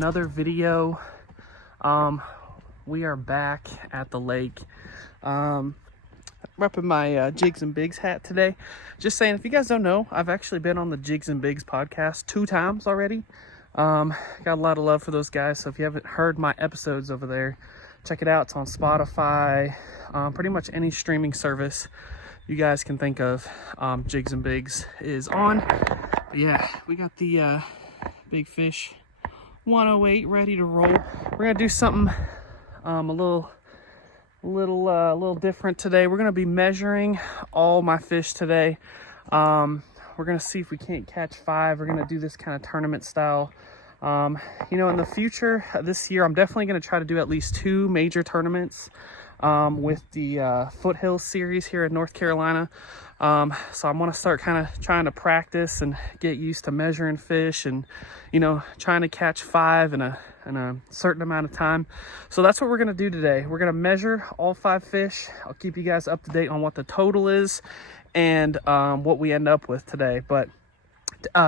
another video. We are back at the lake. I'm repping my Jigs and Bigs hat today. Just saying, if you guys don't know, I've actually been on the Jigs and Bigs podcast 2 times already. Got a lot of love for those guys, so if you haven't heard my episodes over there, check it out. It's on Spotify, pretty much any streaming service you guys can think of. Jigs and Bigs is on. But yeah, we got the Big Fish 108 ready to roll. We're gonna do something a little different today. We're gonna be measuring all my fish today. We're gonna see if we can't catch 5. We're gonna do this kind of tournament style. You know, in the future this year, I'm definitely gonna try to do at least 2 major tournaments with the Foothills series here in North Carolina. So I'm gonna start kind of trying to practice and get used to measuring fish and, you know, trying to catch 5 in a certain amount of time. So that's what we're gonna do today. We're gonna measure all 5 fish. I'll keep you guys up to date on what the total is and what we end up with today. But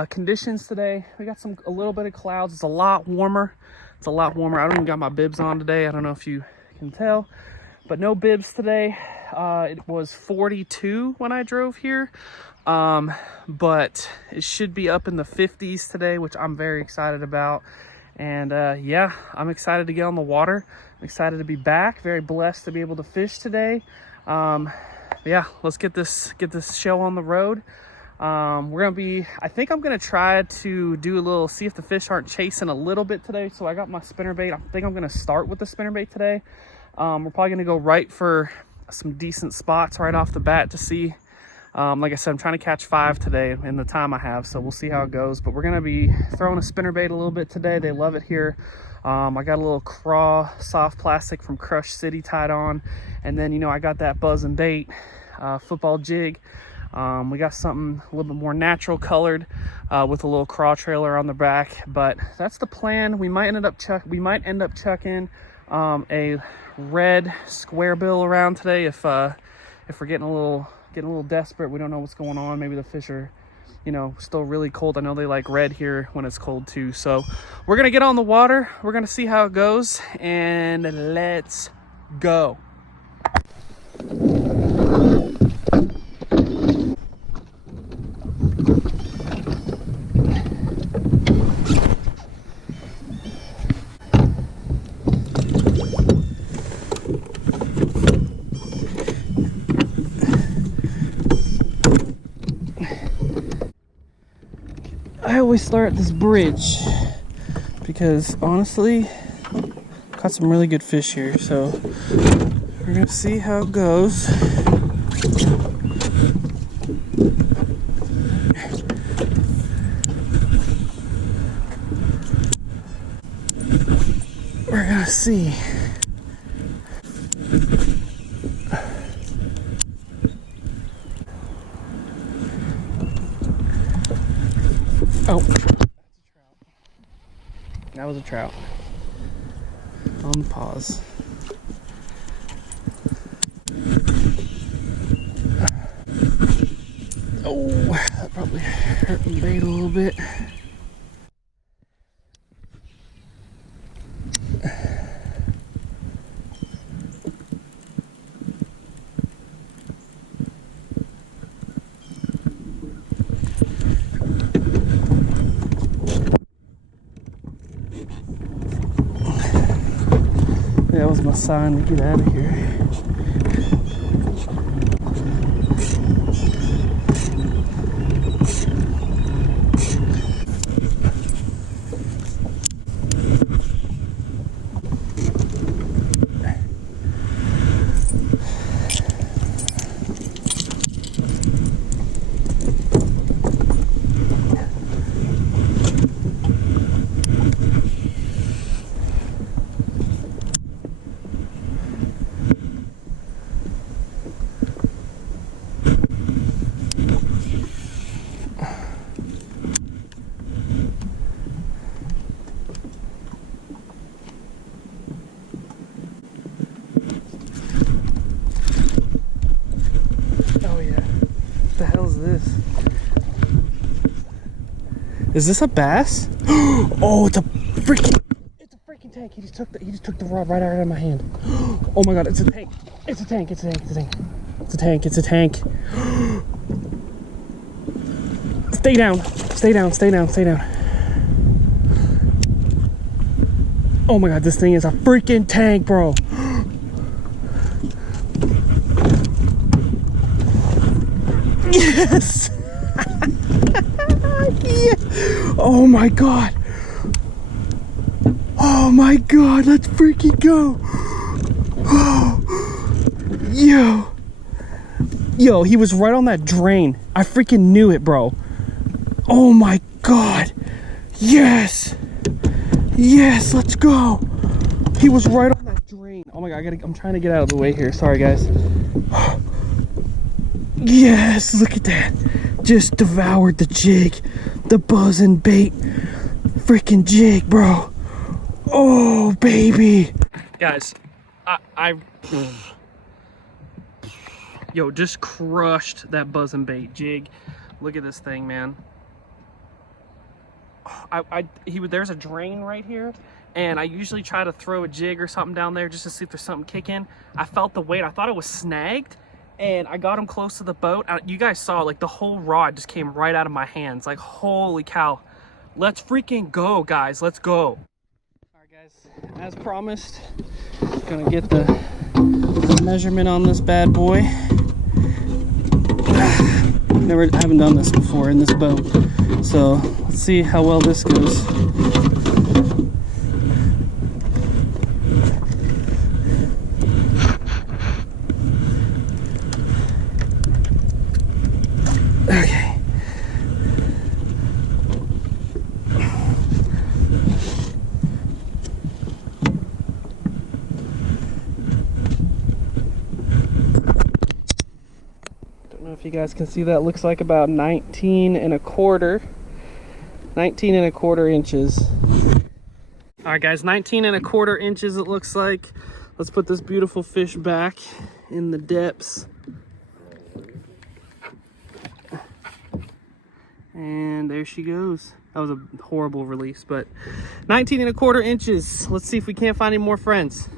conditions today, we got a little bit of clouds. It's a lot warmer. I don't even got my bibs on today. I don't know if you can tell, but no bibs today. It was 42 when I drove here, but it should be up in the 50s today, which I'm very excited about. And yeah, I'm excited to get on the water. I'm excited to be back. Very blessed to be able to fish today. Yeah, let's get this show on the road. I think I'm gonna try to see if the fish aren't chasing a little bit today. So I got my spinnerbait. I think I'm gonna start with the spinnerbait today. We're probably gonna go right for some decent spots right off the bat to see. Like I said, I'm trying to catch 5 today in the time I have, so we'll see how it goes. But we're gonna be throwing a spinnerbait a little bit today. They love it here. I got a little craw soft plastic from Crush City tied on, and then, you know, I got that Buzz and Bait football jig. We got something a little bit more natural colored with a little craw trailer on the back, but that's the plan. We might end up chucking a red square bill around today if we're getting a little desperate. We don't know what's going on. Maybe the fish are, you know, still really cold. I know they like red here when it's cold too. So we're gonna get on the water. We're gonna see how it goes, and let's go. I always start at this bridge because honestly, caught some really good fish here, so we're gonna see how it goes. We're gonna see. Oh, that was a trout. On pause. Oh, that probably hurt the bait a little bit. That was my sign to get out of here. Is this a bass? Oh, it's a freaking tank. He just took the rod right out of my hand. Oh my god, it's a tank. It's a tank. It's a tank. It's a tank. It's a tank. It's a tank. Stay down. Stay down. Stay down. Stay down. Oh my god, this thing is a freaking tank, bro. Yes. Yeah. Oh my god. Oh my god, let's freaking go. Oh. Yo, he was right on that drain. I freaking knew it, bro. Oh my god. Yes. Yes, let's go. He was right on that drain. Oh my god, I'm trying to get out of the way here. Sorry, guys. Yes, look at that. Just devoured the jig. The buzzing bait. Freaking jig, bro. Oh, baby. Guys, yo, just crushed that buzzing bait jig. Look at this thing, man. There's a drain right here, and I usually try to throw a jig or something down there just to see if there's something kicking. I felt the weight. I thought it was snagged, and I got him close to the boat. You guys saw, like, the whole rod just came right out of my hands. Like, holy cow. Let's freaking go, guys. Let's go. All right, guys. As promised, gonna get the measurement on this bad boy. I haven't done this before in this boat, so let's see how well this goes. Okay. If you guys can see, that looks like about 19 and a quarter inches. All right, guys, 19 and a quarter inches it looks like. Let's put this beautiful fish back in the depths. And there she goes. That was a horrible release, but 19 and a quarter inches. Let's see if we can't find any more friends.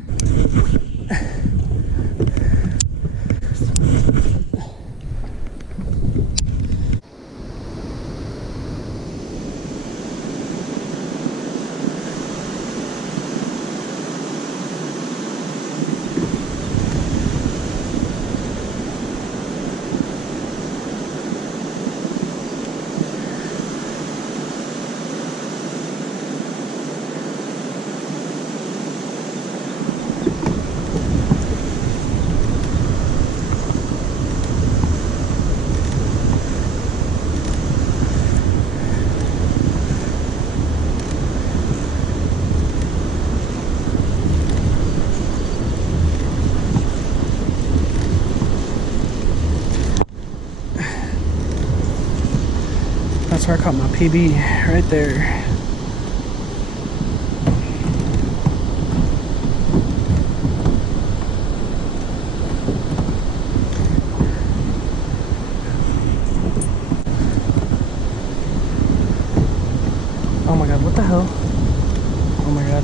That's where I caught my PB, right there. Oh my god, what the hell? Oh my god.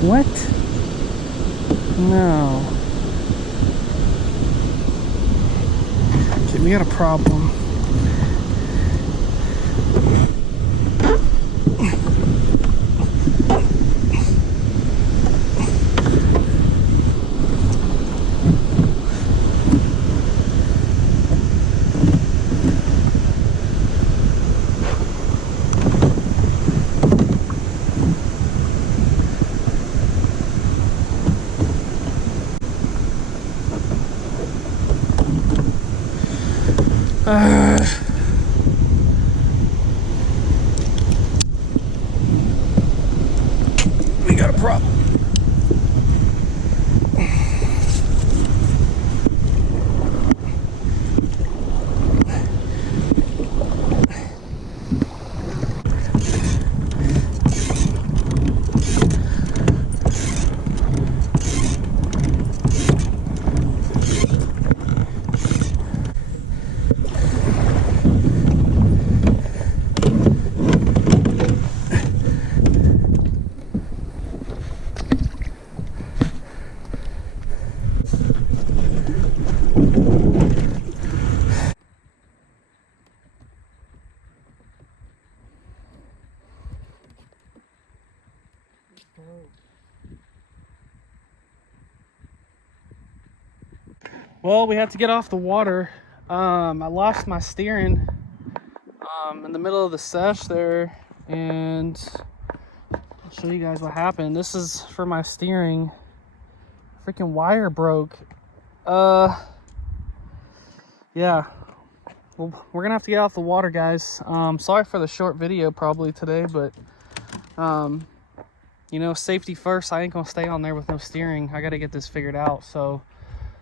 What? No. Okay, we got a problem. We got a problem. Well, we have to get off the water. I lost my steering in the middle of the sesh there, and I'll show you guys what happened. This is for my steering. Freaking wire broke. Yeah. Well, we're gonna have to get off the water, guys. Sorry for the short video probably today, but you know, safety first. I ain't gonna stay on there with no steering. I gotta get this figured out. So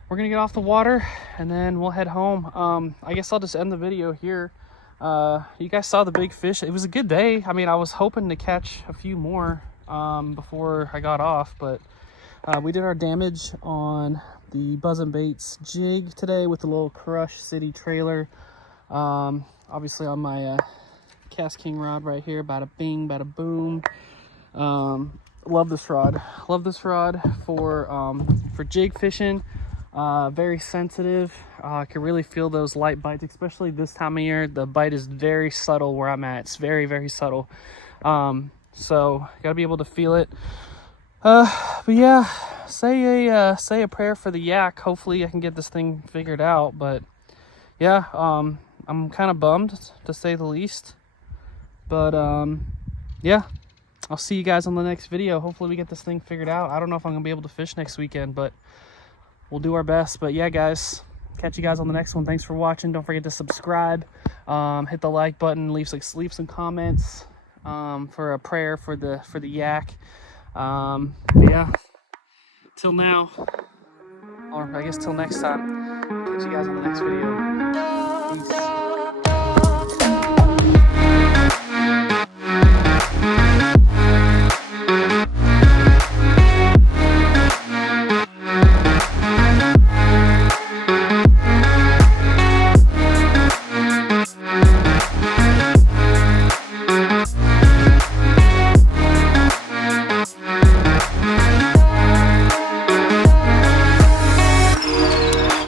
we're gonna get off the water and then we'll head home. I guess I'll just end the video here. You guys saw the big fish. It was a good day. I mean, I was hoping to catch a few more before I got off, but we did our damage on the Buzzin' Baits jig today with the little Crush City trailer. Obviously on my Cast King rod right here. Bada bing, bada boom. Love this rod. Love this rod for jig fishing. Very sensitive. I can really feel those light bites, especially this time of year. The bite is very subtle where I'm at. It's very, very subtle. So gotta be able to feel it. But yeah, say a prayer for the yak. Hopefully I can get this thing figured out. But yeah, I'm kind of bummed to say the least. But yeah, I'll see you guys on the next video. Hopefully we get this thing figured out. I don't know if I'm gonna be able to fish next weekend, but we'll do our best. But yeah, guys, catch you guys on the next one. Thanks for watching. Don't forget to subscribe, hit the like button, leave some comments for a prayer for the yak. Yeah, till now, or I guess till next time. Catch you guys on the next video.